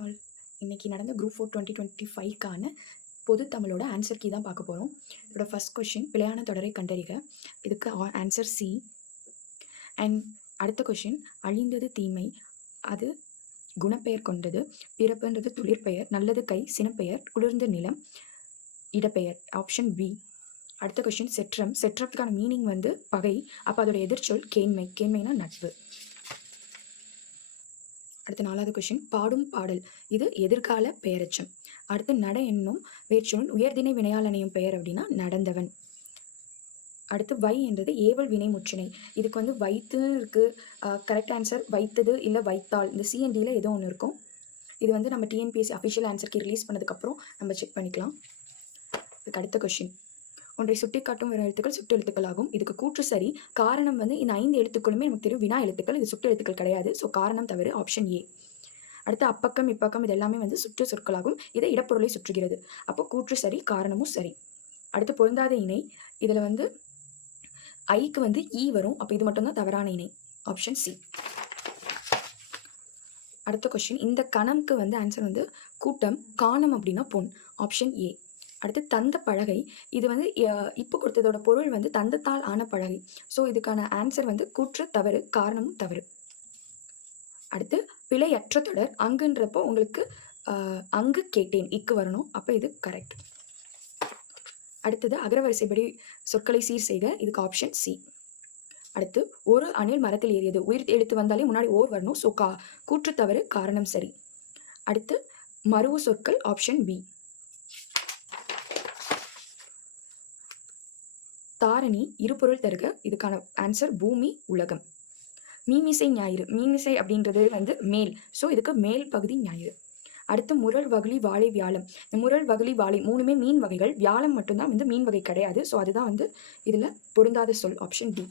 All இன்னைக்கு நடந்த group 4 2025க்கான பொது தமிழோட ஆன்சர் கீ தான் பார்க்க போகிறோம். இதோட ஃபர்ஸ்ட் கொஷின் பிழையான தொடரை கண்டறிக. இதுக்கு ஆன்சர் சி. அண்ட் அடுத்த கொஷின் அழிந்தது தீமை, அது குணப்பெயர் கொண்டது. பிறப்புன்றது தொழிற்பெயர், நல்லது கை, சினப்பெயர், குளிர்ந்த நிலம், இடப்பெயர். Option B. அடுத்த கொஷின் செற்றம். செற்றத்துக்கான மீனிங் வந்து பகை, அப்போ அதோட எதிர்ச்சொல் கேண்மை. கேண்மைனா நட்பு. அடுத்த 4வது கொஷின் பாடும் பாடல், இது எதிர்கால பெயரச்சம். அடுத்து நட என்னும் வேர்ச்சொல் உயர்திணை வினையாளனையும் பெயர் அப்படின்னா நடந்தவன். அடுத்து வை என்றது ஏவல் வினை முற்றினை. இதுக்கு வந்து வைத்துன்னு இருக்கு. கரெக்ட் ஆன்சர் வைத்தது இல்லை வைத்தால். இந்த சிஎன்டியில் ஏதோ ஒன்று இருக்கும். இது வந்து நம்ம டிஎன்பிஎஸ்சி அஃபிஷியல் ஆன்சருக்கு ரிலீஸ் பண்ணதுக்கப்புறம் நம்ம செக் பண்ணிக்கலாம். இதுக்கு அடுத்த கொஷின் ஒன்றை சுட்டிக்காட்டும் வேறு எழுத்துக்கள் சுட்டு எழுத்துக்கள் ஆகும். இதுக்கு கூற்று சரி. காரணம் வந்து இந்த 5 எழுத்துக்களுமே நமக்கு தெரியும் வினா எழுத்துக்கள், இது சுட்டு எழுத்துக்கள் கிடையாது. ஸோ காரணம் தவறு, ஆப்ஷன் ஏ. அடுத்து அப்பக்கம் இப்பக்கம் இது எல்லாமே வந்து சுற்று சொற்களாகும். இதை இடப்பொருளை சுற்றுகிறது. அப்போ கூற்று சரி, காரணமும் சரி. அடுத்து பொருந்தாத இணை, இதில் வந்து ஐக்கு வந்து ஈ வரும். அப்போ இது மட்டும்தான் தவறான இணை, ஆப்ஷன் சி. அடுத்த கொஸ்டின் இந்த கணம்க்கு வந்து ஆன்சர் வந்து கூட்டம், காணம் அப்படின்னா பொன், ஆப்ஷன் ஏ. அடுத்து தந்த பலகை, இது வந்து இப்போ கொடுத்ததோட பொருள் வந்து தந்தத்தால் ஆன பலகை. ஸோ இதுக்கான ஆன்சர் வந்து கூற்று தவறு, காரணமும் தவறு. அடுத்து பிழையற்ற தொடர், அங்குன்றப்போ உங்களுக்கு அங்கு கேட்டேன் இக்கு வரணும். அப்போ இது கரெக்ட். அடுத்தது அகரவரிசைப்படி சொற்களை சீர் செய்க. இதுக்கு ஆப்ஷன் சி. அடுத்து ஒரு அணில் மரத்தில் ஏறியது, உயிர் எழுத்து வந்தாலே முன்னாடி ஓர் வரணும். ஸோ கூற்று தவறு, காரணம் சரி. அடுத்து மருவு சொற்கள், ஆப்ஷன் பி. தாரணி இருபொருள் தருக. இதுக்கான ஆன்சர் பூமி, உலகம். மீமிசை ஞாயிறு, மீமிசை அப்படின்றது வந்து மேல். ஸோ இதுக்கு மேல் பகுதி ஞாயிறு. அடுத்து முரல் வகுளி வாழை வியாழம். இந்த முரல் வகுளி வாழை மூணுமே மீன் வகைகள், வியாழம் மட்டும்தான் வந்து மீன் வகை கிடையாது. ஸோ அதுதான் வந்து இதில் பொருந்தாத சொல், ஆப்ஷன் டி.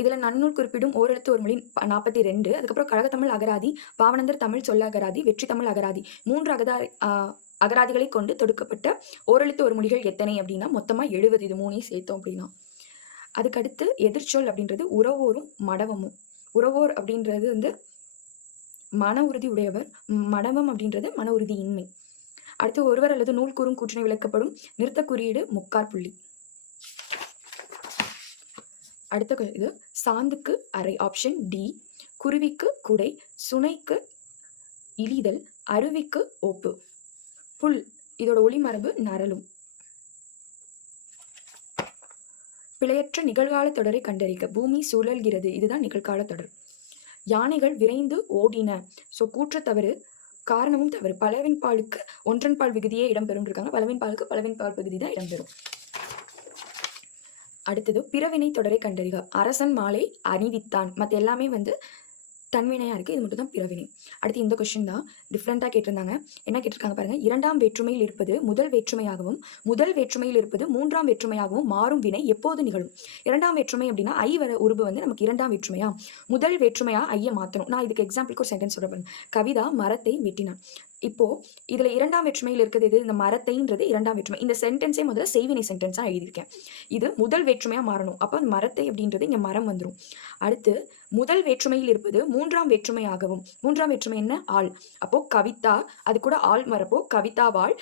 இதில் நன்னூல் குறிப்பிடும் ஓரெழுத்து ஒரு மொழி 42. அதுக்கப்புறம் கழகத்தமிழ் அகராதி, பாவனந்தர் தமிழ் சொல்ல அகராதி, வெற்றி தமிழ் அகராதி, 3 அகராதிகளை கொண்டு தொடுக்கப்பட்ட ஓரெழுத்து ஒரு மொழிகள் எத்தனை அப்படின்னா மொத்தமாக 70. இது 3ஐயும் சேர்த்தோம் அப்படின்னா. அதுக்கடுத்து எதிர்ச்சொல் அப்படின்றது உறவோரும் மடவமும். உறவோர் அப்படின்றது வந்து மன உறுதி உடையவர், மடவம் அப்படின்றது மன உறுதி இன்மை. அடுத்து ஒருவர் அல்லது நூல் கூறும் கூற்றினை விளக்கப்படும் நிறுத்த குறியீடு முக்காற்புள்ளி. அடுத்த இது சாந்துக்கு அறை, ஆப்ஷன் டி. குருவிக்கு குடை, சுனைக்கு இழிதல், அருவிக்கு ஒப்பு. புல், இதோட ஒளிமரபு நரலும். பிழையற்ற நிகழ்கால தொடரை கண்டறிக. பூமி சுழல்கிறது, இதுதான் நிகழ்கால தொடர். யானைகள் விரைந்து ஓடின. ஸோ கூற்று தவறு, காரணமும் தவறு. பலவின் பாலுக்கு ஒன்றன் பால் விகுதியே இடம்பெறும் இருக்காங்க. பலவின் பாலுக்கு பலவின் பால் விகுதி தான் இடம்பெறும். அடுத்தது பிறவினை தொடரை கண்டறிக. அரசன் மாலை அணிவித்தான். மற்ற எல்லாமே வந்து தன்வினையாக இருக்குது, இது மட்டும் தான் பிறவினை. அடுத்து இந்த கொஸ்டின் தான் டிஃப்ரெண்ட்டாக கேட்டிருந்தாங்க. என்ன கேட்டிருக்காங்க பாருங்க. 2ஆம் வேற்றுமையில் இருப்பது முதல் வேற்றுமையாகவும் முதல் வேற்றுமையில் இருப்பது 3ஆம் வேற்றுமையாகவும் மாறும் வினை எப்போது நிகழும்? 2ஆம் வேற்றுமை அப்படின்னா ஐ வர உருவு வந்து நமக்கு 2ஆம் வேற்றுமையா, முதல் வேற்றுமையா ஐயை மாற்றணும். நான் இதுக்கு எக்ஸாம்பிளுக்கு ஒரு சென்டென்ஸ் சொல்ல பாருங்க. கவிதா மரத்தை வெட்டினான். இப்போ இதுல 2ஆம் வேற்றுமையில் இருக்கிறது எது? இந்த மரத்தைன்றது 2ஆம் வேற்றுமை. இந்த சென்டென்ஸே முதல்ல செய்வினை சென்டென்ஸா எழுதியிருக்கேன். இது முதல் வேற்றுமையா மாறணும். அப்போ அந்த மரத்தை அப்படின்றது இங்க மரம் வந்துடும். அடுத்து முதல் வேற்றுமையில் இருப்பது 3ஆம் வேற்றுமையாகவும், 3ஆம் வேற்றுமை என்ன? ஆள். அப்போ கவிதா, அது கூட ஆள் மரப்போ கவிதாவாள்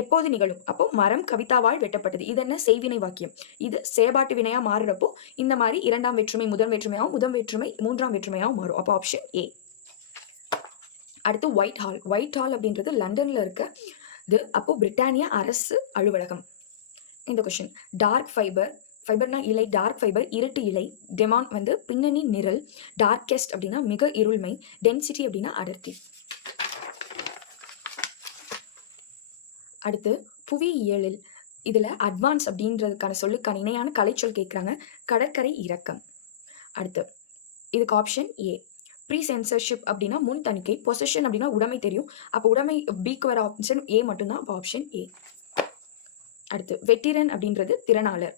எப்போது நிகழும்? அப்போ மரம் கவிதாவால் வெட்டப்பட்டது. இது என்ன? செய்வினை வாக்கியம். இது செயற்பாட்டு வினையா மாறுறப்போ இந்த மாதிரி 2ஆம் வேற்றுமை முதல் வேற்றுமையாகவும் முதல் வேற்றுமை 3ஆம் வேற்றுமையாகவும் மாறும். அப்போ ஆப்ஷன் ஏ. அடுத்து ஒயிட் ஹால். ஒயிட் ஹால் அப்படின்றது லண்டன்ல இருக்க இது. அப்போ பிரிட்டானியா அரசு அலுவலகம். இந்த கொஸ்டின் டார்க் ஃபைபர், ஃபைபர்னா இலை, டார்க் ஃபைபர் இருட்டு இலை, டெமான் வந்து பின்னணி நிரல், டார்கெஸ்ட் அப்படின்னா மிக இருள்மை, டென்சிட்டி அப்படின்னா அடர்த்தி. அடுத்து புவியியலில் இதில் அட்வான்ஸ் அப்படின்றதுக்கான சொல்லுக்கான இணையான கலைச்சொல் கேட்குறாங்க. கடற்கரை இறக்கம். அடுத்து இதுக்கு ஆப்ஷன் ஏ. ப்ரீ சென்சர்ஷிப் அப்படின்னா முன் தணிக்கை, பொசிஷன் அப்படின்னா உடைமை தெரியும். அப்போ உடைமை பிக்கு வர ஆப்ஷன் ஏ மட்டும்தான். அப்போ ஆப்ஷன் ஏ. அடுத்து வெட்டிரன் அப்படின்றது திறனாளர்.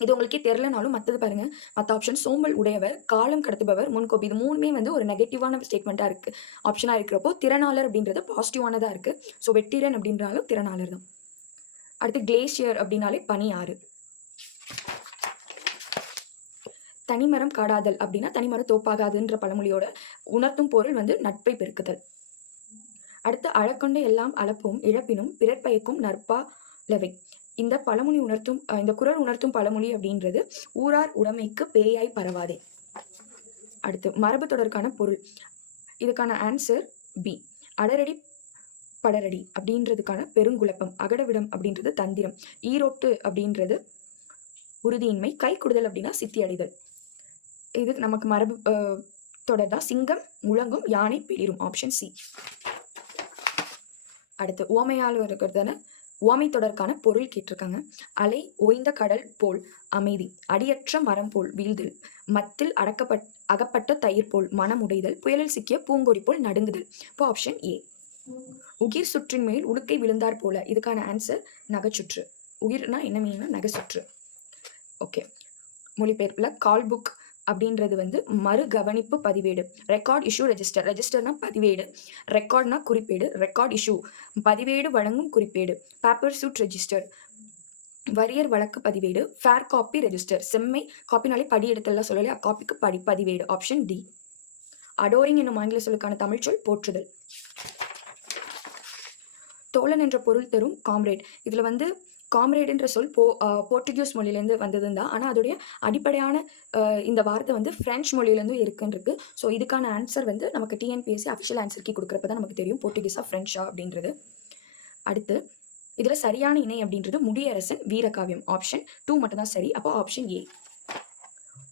இது உங்களுக்கே தெரிலனாலும் மற்றது பாருங்க. மற்ற ஆப்ஷன் சோம்பல் உடையவர், காலம் கடத்துபவர், முன்கோபி. இது மூணுமே வந்து ஒரு நெகட்டிவான ஸ்டேட்மெண்ட்டாக இருக்குது, ஆப்ஷனாக இருக்கிறப்போ திறனாளர் அப்படின்றது பாசிட்டிவானதாக இருக்குது. ஸோ வெட்டிரன் அப்படின்றாலும் திறனாளர் தான். அடுத்து கிளேசியர் அப்படின்னாலே பனியாறு. தனிமரம் காடாதல் அப்படின்னா தனிமரம் தோப்பாகாதுன்ற பழமொழியோட உணர்த்தும் பொருள் வந்து நட்பை பெருக்குதல். அடுத்து அளக்கொண்டு எல்லாம் அளப்பும் இழப்பினும் பிறர் பயக்கும் நற்பாலவை. இந்த பழமொழி உணர்த்தும் இந்த குறள் உணர்த்தும் பழமொழி அப்படின்றது ஊரார் உடைமைக்கு பேயாய் பரவாதே. அடுத்து மரபு தொடர்கான பொருள். இதுக்கான ஆன்சர் பி. அடரடி படரடி அப்படின்றதுக்கான பெருங்குழப்பம். அகடவிடம் அப்படின்றது தந்திரம். ஈரோட்டு அப்படின்றது உறுதியின்மை. கை கொடுதல் அப்படின்னா சித்தி அடைதல். இது நமக்கு மரபு தொடர் தான். சிங்கம் முழங்கும் யானை பிளிரும். Option C. அடுத்து ஓமையால் இருக்கிறதான ஓமை தொடர்கான பொருள் கேட்டிருக்காங்க. அலை ஓய்ந்த கடல் போல் அமைதி, அடியற்ற மரம் போல் வீழ்தல், மத்தில் அகப்பட்ட தயிர் போல் மனம் உடைதல், புயலில் சிக்கிய பூங்கொடி போல் நடுங்குதல். இப்போ ஆப்ஷன் ஏ. உகிர் சுற்றின் மேல் உடுக்கை விழுந்தார் போல. இதுக்கான ஆன்சர் நகைச்சுற்று. உயிர்னா என்ன மீன்னா நகைச்சுற்று. ஓகே. மொழிபெயர்ப்புல கால் புக் அப்படின்றது வந்து மறு கவனிப்பு பதிவேடு. Record issue register. ரெஜிஸ்டர்னா பதிவேடு, ரெக்கார்ட்னா குறிப்பேடு. ரெக்கார்ட் இஷ்யூ பதிவேடு வழங்கும் குறிப்பேடு. பேப்பர் சூட் ரெஜிஸ்டர் வரியர் வழக்கு பதிவேடு. ஃபேர் காப்பி ரெஜிஸ்டர் செம்மை காப்பினாலே படி எடுத்தெல்லாம் சொல்லலையா, காப்பிக்கு பதிவேடு. Option D. அடோரிங் என்னும் ஆங்கில சொல்லுக்கான தமிழ் சொல் போற்றுதல். தோழன் என்ற பொருள் தரும் காம்ரேட். இதுல வந்து காம்ரேடுன்ற சொல் போர்ச்சுகீஸ் மொழியிலேருந்து வந்ததுன்னு தான். ஆனால் அதோடைய அடிப்படையான இந்த வார்த்தை வந்து ஃப்ரெஞ்ச் மொழியிலேருந்து இருக்குன்னு இருக்கு. ஸோ இதுக்கான ஆன்சர் வந்து நமக்கு டிஎன்பிஎஸ்சி அஃபிஷியல் ஆன்சர் கீ கொடுக்குறப்ப தான் நமக்கு தெரியும் போர்ச்சுகீஸா ஃப்ரெஞ்சா அப்படின்றது. அடுத்து இதில் சரியான இணை அப்படின்றது முடியரசன் வீரகாவியம். ஆப்ஷன் 2 மட்டும் தான் சரி. அப்போ ஆப்ஷன் ஏ.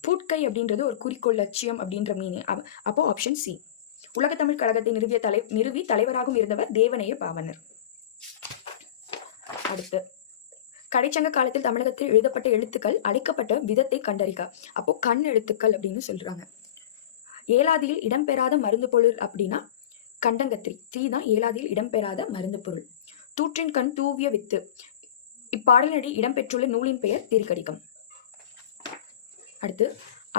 பூட்கை அப்படின்றது ஒரு குறிக்கோள் லட்சியம் அப்படின்ற மீனிங். அப்போ ஆப்ஷன் சி. உலகத்தமிழ் கழகத்தை நிறுவி தலைவராகவும் இருந்தவர் தேவநேய பாவனர். அடுத்து கடைச்சங்க காலத்தில் தமிழகத்தில் எழுதப்பட்ட எழுத்துக்கள் அழைக்கப்பட்ட விதத்தை கண்டறிக. அப்போ கண் எழுத்துக்கள் அப்படின்னு சொல்றாங்க. ஏலாதியில் இடம்பெறாத மருந்து பொருள் அப்படின்னா கண்டங்கத்திரி. தீ தான் ஏலாதியில் இடம்பெறாத மருந்து பொருள். தூற்றின் கண் தூவிய வித்து. இப்பாடலினடி இடம்பெற்றுள்ள நூலின் பெயர் திருக்கடிகம். அடுத்து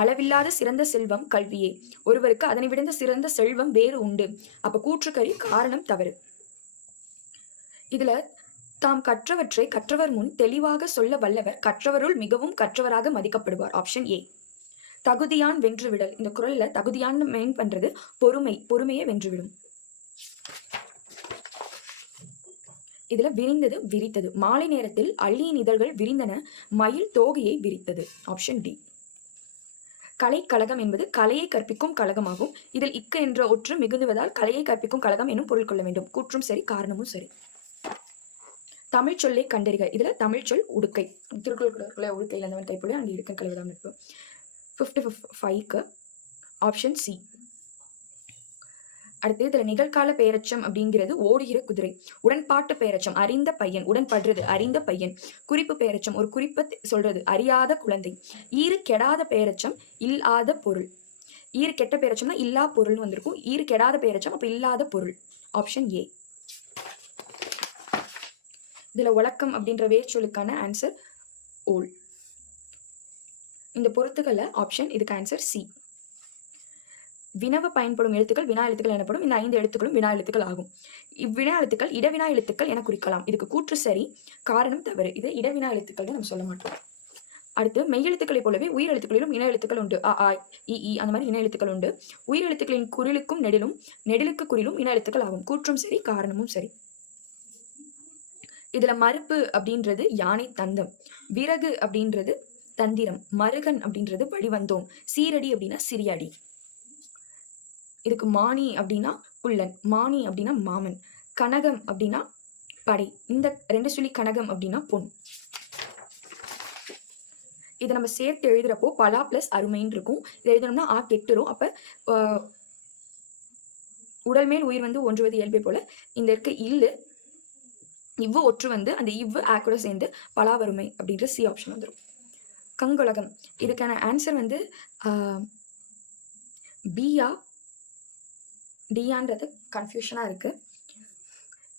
அளவில்லாத சிறந்த செல்வம் கல்வியே. ஒருவருக்கு அதனை விடுந்த சிறந்த செல்வம் வேறு உண்டு. அப்ப கூற்றுக்கறி காரணம் தவறு. இதுல தாம் கற்றவற்றை கற்றவர் முன் தெளிவாக சொல்ல வல்லவர் கற்றவருள் மிகவும் கற்றவராக மதிக்கப்படுவார். Option A. தகுதியான் வென்றுவிடல். இந்த குறள்ல தகுதியான் மெயின் பண்றது பொறுமையை வென்றுவிடும். இதுல விரிந்தது விரித்தது. மாலை நேரத்தில் அள்ளியின் இதழ்கள் விரிந்தன, மயில் தோகையை விரித்தது. Option D. கலைக்கழகம் என்பது கலையை கற்பிக்கும் கழகமாகும். இதில் இக்கு என்ற ஒற்று மிகுந்துவதால் கலையை கற்பிக்கும் கழகம் எனும் பொருள் கொள்ள வேண்டும். கூற்றும் சரி, காரணமும் சரி. தமிழ் சொல்லை கண்டறிக. இதுல தமிழ் சொல் உடுக்கை. திருக்குறள் உடுக்கையில் அந்த கைப்பொழி அங்கே இடுக்கன் கழிவுதான் இருப்பு. 55க்கு ஆப்ஷன் சி. அடுத்து இதுல நிகழ்கால பெயரச்சம் அப்படிங்கிறது ஓடுகிற குதிரை. உடன்பாட்டு பெயரச்சம் அறிந்த பையன். உடன்படுறது அறிந்த பையன். குறிப்பு பெயரச்சம் ஒரு குறிப்பை சொல்றது அறியாத குழந்தை. ஈறு கெடாத பெயரச்சம் இல்லாத பொருள். ஈறு கெட்ட பெயரச்சம்னா இல்லா பொருள்னு வந்திருக்கும். ஈறு கெடாத பெயரச்சம் அப்ப இல்லாத பொருள். Option A. இதுல ஒழுக்கம் அப்படின்ற வேர்ச்சொல்லுக்கான ஆன்சர் ஓல். இந்த பொறுத்துக்களை ஆப்ஷன் இதுக்கு ஆன்சர் சி. வினவ பயன்படும் எழுத்துக்கள் வினா எழுத்துக்கள் எனப்படும். இந்த 5 எழுத்துக்களும் வினா எழுத்துக்கள் ஆகும். இவ்வினா எழுத்துக்கள் இடவினா எழுத்துக்கள் என குறிக்கலாம். இதுக்கு கூற்று சரி, காரணம் தவறு. இது இடவினா எழுத்துக்கள் நம்ம சொல்ல மாட்டோம். அடுத்து மெய்யெழுத்துக்களை போலவே உயிர் எழுத்துக்களிலும் இன எழுத்துக்கள் உண்டு. அ, ஆ, இ, அந்த மாதிரி இன எழுத்துக்கள் உண்டு. உயிர் எழுத்துக்களின் குறிலுக்கும் நெடிலும் நெடிலுக்கு குறிலும் இன எழுத்துக்கள் ஆகும். கூற்றும் சரி, காரணமும் சரி. இதுல மறுப்பு அப்படின்றது யானை தந்தம். விறகு அப்படின்றது தந்திரம். மருகன் அப்படின்றது வழிவந்தோம். சீரடி அப்படின்னா சிறியடி. இதுக்கு மானி அப்படின்னா புல்லன். மானி அப்படின்னா மாமன். கனகம் அப்படின்னா படை. இந்த 2 சொல்லி கனகம் அப்படின்னா பொன். இதை நம்ம சேர்த்து எழுதுறப்போ பலா பிளஸ் அருமைன்னு இருக்கும். இதை எழுதணும்னா ஆ கெட்டுரும். அப்ப உடல் மேல் உயிர் வந்து ஒன்றுவது இயல்பை போல இந்த இருக்க இல்லு இவ்வு ஒற்று வந்து அந்த இவ்வு ஆக்கூட சேர்ந்து பலாவருமை அப்படின்ற சி ஆப்ஷன் வந்துடும். கங்குலகம். இதுக்கான ஆன்சர் வந்து பியா டியான்றது கன்ஃபியூஷனாக இருக்குது.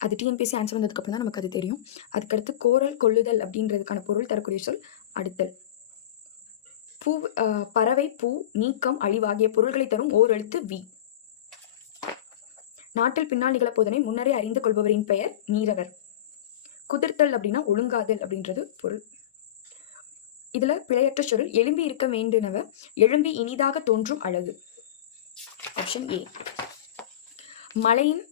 அது டிஎன்பிஎஸ்சி ஆன்சர் வந்ததுக்கப்புறம் தான் நமக்கு அது தெரியும். அதுக்கடுத்து கோரல் கொள்ளுதல் அப்படின்றதுக்கான பொருள் தரக்கூடிய சொல் அடுத்தல். பூ பறவை பூ நீக்கம் அழிவாகிய பொருள்களை தரும் ஓர் எழுத்து வி. நாட்டில் பின்னால் நிகழப்போதனை முன்னரே அறிந்து கொள்பவரின் பெயர் நீரவர். குதிர்த்தல் அப்படின்னா ஒழுங்காதல் அப்படின்றது பொருள். இதில் பிழையற்ற சொல் எழும்பி இருக்க வேண்டுனவ எழும்பி இனிதாக தோன்றும் அழகு. Option A. மலையின்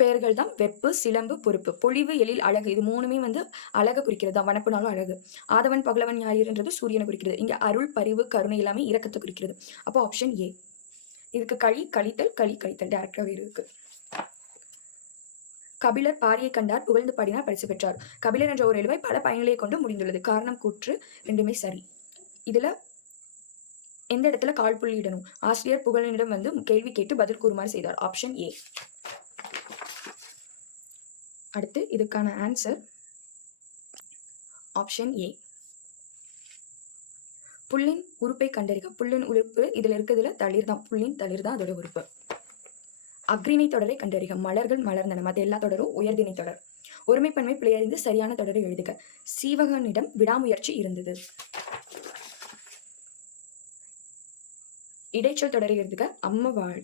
பெயர்கள் தான் வெப்பு, சிலம்பு, பொறுப்பு. பொழிவு, எழில், அழகு இது மூணுமே வந்து அழகை குறிக்கிறது தான். வனப்புனாலும் அழகு. ஆதவன், பகலவன், ஞாயிறுன்றது சூரியனை குறிக்கிறது. இங்கே அருள், பரிவு, கருணை எல்லாமே இரக்கத்தை குறிக்கிறது. அப்போ ஆப்ஷன் ஏ. இதுக்கு கழித்தல் டேரக்டாகவே இருக்கு. கபிலர் பாரியை கண்டார், புகழ்ந்து பாடினார், பரிசு பெற்றார். கபிலர் என்ற ஒரு எழுவை பல பயனிலையை கொண்டு முடிந்துள்ளது. காரணம், கூற்று ரெண்டுமே சரி. இதுல எந்த இடத்துல கால் புள்ளி இடணும்? ஆசிரியர் புகழனிடம் வந்து கேள்வி கேட்டு பதில் கூறுமாறு செய்தார். Option A. அடுத்து இதுக்கான ஆன்சர் ஆப்ஷன் ஏ. புல்லின் உறுப்பை கண்டறிக. புல்லின் உறுப்பு இதுல இருக்கிறதுல தளிர் தான். புல்லின் தளிர் தான் அதோட உறுப்பு. அக்ரிணை தொடரை கண்டறிக. மலர்கள் மலர்ந்தன. மற்ற எல்லா தொடரும் உயர்திணை தொடர். ஒருமைப்பன்மை பிழையறிந்து சரியான தொடரை எழுதுக. சீவகனிடம் விடாமுயற்சி இருந்தது. இடைச்சொல் தொடரை எழுதுக. அம்மவாள்.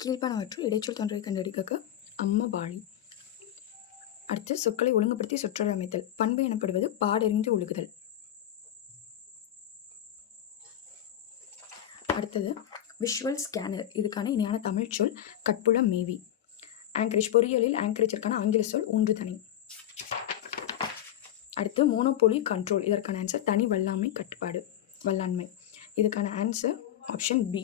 கீழ்ப்பானவற்றுள் இடைச்சொல் தொடரை கண்டறிக. அம்மவாளி. அடுத்து சொற்களை ஒழுங்குபடுத்தி சொற்றொடர் அமைத்தல். பண்பு எனப்படுவது பாடறிந்து ஒழுகுதல். அடுத்தது விஷுவல் ஸ்கேனர். இதுக்கான இணையான தமிழ் சொல் கட்புலம் மேவி. ஆங்கரேஜ். பொறியியலில் ஆங்கரேஜிற்கான ஆங்கில சொல் ஊன்றுதனை. அடுத்து மோனோபோலி கண்ட்ரோல். இதற்கான ஆன்சர் தனி வல்லாண்மை கட்டுப்பாடு, வல்லாண்மை. இதுக்கான ஆன்சர் ஆப்ஷன் பி.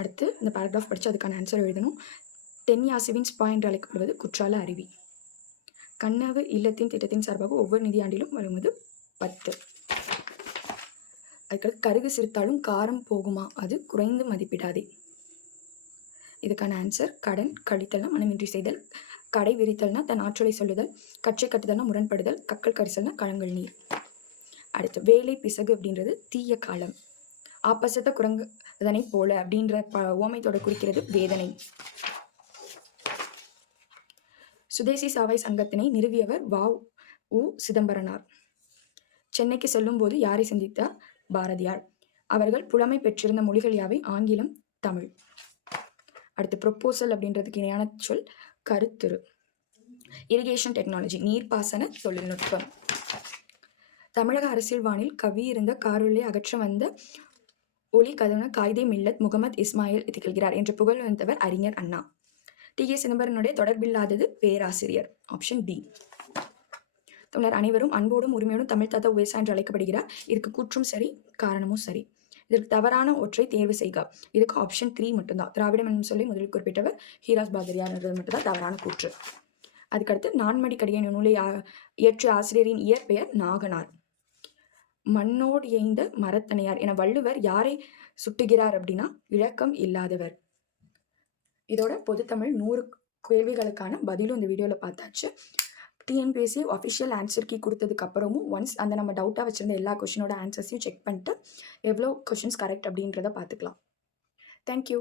அடுத்து இந்த பேராகிராஃப் படித்து அதுக்கான ஆன்சர் எழுதணும். தென்யாசுவின் ஸ்பா என்று அழைக்கப்படுவது குற்றால அருவி. கண்ணவு இல்லத்தின் திட்டத்தின் சார்பாக ஒவ்வொரு நிதியாண்டிலும் வழங்குவது 10. அதுக்கடுத்து கருகு சிரித்தாலும் காரம் போகுமா, அது குறைந்து மதிப்பிடாதே. இதுக்கான ஆன்சர் கடன், கழித்தல்னா மனமின்றி செய்தல், கடை விரித்தல்னா தன் ஆற்றலை சொல்லுதல், கற்றை கட்டுதல்னா முரண்படுதல், கற்கள் கரிசல்னா கலங்கள் நீர். அடுத்து வேலை பிசகு அப்படின்றது தீய காலம். ஆப்பசத்த குரங்குதனை போல அப்படின்ற ஓமைத்தோட குறிக்கிறது வேதனை. சுதேசி சாவை சங்கத்தினை நிறுவியவர் வ.உ. சிதம்பரனார். சென்னைக்கு செல்லும் போது யாரை சந்தித்தார்? பாரதியார். அவர்கள் புலமை பெற்றிருந்த மொழிகள் யாவை? ஆங்கிலம், தமிழ். அடுத்து ப்ரொப்போசல் அப்படின்றதுக்கு இணையான சொல் கருத்துரு. இரிகேஷன் டெக்னாலஜி, நீர்ப்பாசன தொழில்நுட்பம். தமிழக அரசியல் வானில் கவ்வியிருந்த காரொலியை அகற்ற வந்த ஒளி கதவன காயிதே மில்லத் முகமது இஸ்மாயில் திகழ்கிறார் என்று புகழ் வந்தவர் அறிஞர் அண்ணா. டி.கே. சிதம்பரனுடைய தொடர்பில்லாதது பேராசிரியர். Option D. தமிழர் அனைவரும் அன்போடும் உரிமையோடும் தமிழ் தாத்தா உவேசா என்று அழைக்கப்படுகிறார். இதுக்கு கூற்றும் சரி, காரணமும் சரி. இதற்கு தவறான ஒற்றை தேர்வு செய்க. இதுக்கு ஆப்ஷன் 3 மட்டும்தான். திராவிடம் என்னும் சொல்லி முதலில் குறிப்பிட்டவர் ஹீராஸ் பாதிரியார் என்றது மட்டும்தான் தவறான கூற்று. அதுக்கடுத்து நான்மடி கடிகை நூலை இயற்றிய ஆசிரியரின் இயற்பெயர் நாகனார். மண்ணோடு எய்ந்த மரத்தனையார் என வள்ளுவர் யாரை சுட்டுகிறார் அப்படின்னா இழக்கம் இல்லாதவர். இதோட பொதுத்தமிழ் 100 கேள்விகளுக்கான பதிலும் இந்த வீடியோவில் பார்த்தாச்சு. டிஎன்பிஎஸ்சி அஃபிஷியல் ஆன்சர் கீ கொடுத்ததுக்கு அப்புறமும் ஒன்ஸ் அந்த நம்ம டவுட்டாக வச்சுருந்த எல்லா கொஷினோட ஆன்சர்ஸையும் செக் பண்ணிட்டு எவ்வளோ கொஷின்ஸ் கரெக்ட் அப்படின்றத பார்த்துக்கலாம். தேங்க்யூ.